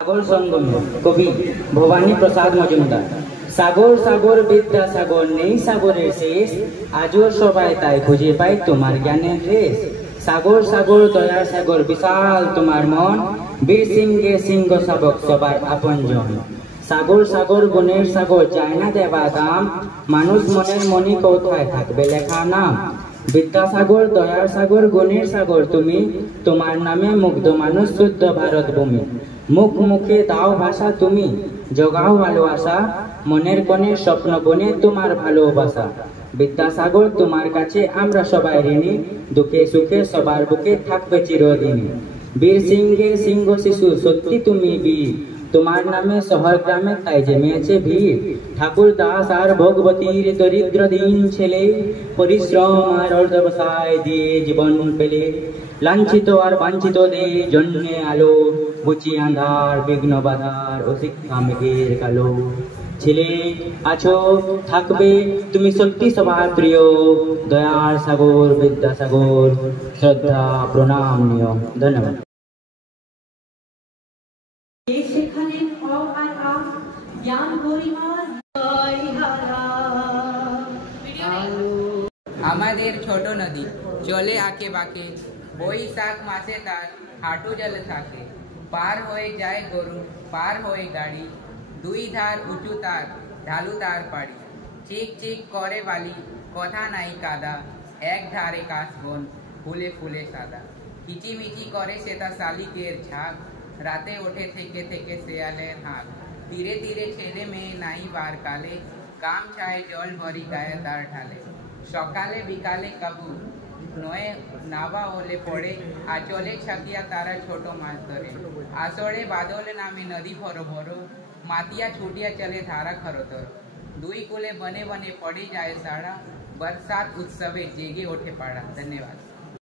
সাগর সঙ্গমে কবি ভবানী প্রসাদ মজুমদার। সাগর সাগর বিদ্যা সাগর নেই সাগরের শেষ, আজও সবাই তাই খুঁজে পায় তোমার জ্ঞানের রেশ। সাগর সাগর দয়ার সাগর বিশাল তোমার মন, বীর সিংহে সিংহ শাবক সবার আপনজন। সাগর সাগর গুণের সাগর চায় না দেবা দাম, মানুষ মনের মনি কোথায় থাকবে লেখা নাম। বিদ্যাসাগর দয়ার সাগর গুণের সাগর তুমি, তোমার নামে মুগ্ধ মানুষ শুদ্ধ ভারত ভূমি। মুখ মুখে দাও ভাষা তুমি, জগাও ভালোবাসা, মনের কোণে স্বপ্ন বনে তোমার ভালোবাসা। বিদ্যাসাগর তোমার কাছে আমরা সবাই ঋণী, দুঃখে সুখে সবার বুকে থাকবে চিরদিনই। বীর সিংহে সিংহ শিশু সত্যি তুমি বীর, তোমার নামে শহর গ্রামে তাই জমেছে ভিড়। ঠাকুর দাস আর ভগবতীর দরিদ্র দিন ছেলে, পরিশ্রম আর অর্ধবসায় দিয়ে জীবন পেলে। লাঞ্ছিত আর বাঞ্ছিত দের জন্যে আলো, বুঝি আঁধার বিঘ্ন বাধার ও শিক্ষা মেঘের কালো। ছেলে আছো থাকবে তুমি সত্যি সবার প্রিয়, দয়ার সাগর বিদ্যাসাগর শ্রদ্ধা প্রণাম নিও। ধন্যবাদ। আমাদের ছোট নদী চলে আঁকে বাঁকে, বৈশাখ মাসে তার হাঁটু জলে থাকে। পার হয়ে যায় গরু, পার হয়ে গাড়ি, দুই ধার উঁচু তার, ঢালু তার পাড়ি। চিক চিক করে বালি, কথা নাই কাদা, এক ধারে কাশবন, ফুলে ফুলে সাদা। কিচিমিচি করে সেটা শালিকের ঝাঁক, রাতে ওঠে থেকে থেকে শেয়ালের হাঁক। তীরে তীরে ছেলে মেয়ে নাই বার কালে, কাম ছায় জল ভরি গায়ে তার ঢালে। সকালে বিকালে কাবু নয়ে নাবা হলে পড়ে, আঁচলে ছাকিয়া তারা ছোট মাছ ধরে। আসরে বাদলে নামে নদী ভরো ভরো, মাতিয়া ছুটিয়া চলে ধারা খরতর। দুই কুলে বনে বনে পড়ে যায় সাড়া, बरसात उत्सवे जेगे ओठे पाड़ा। धन्यवाद।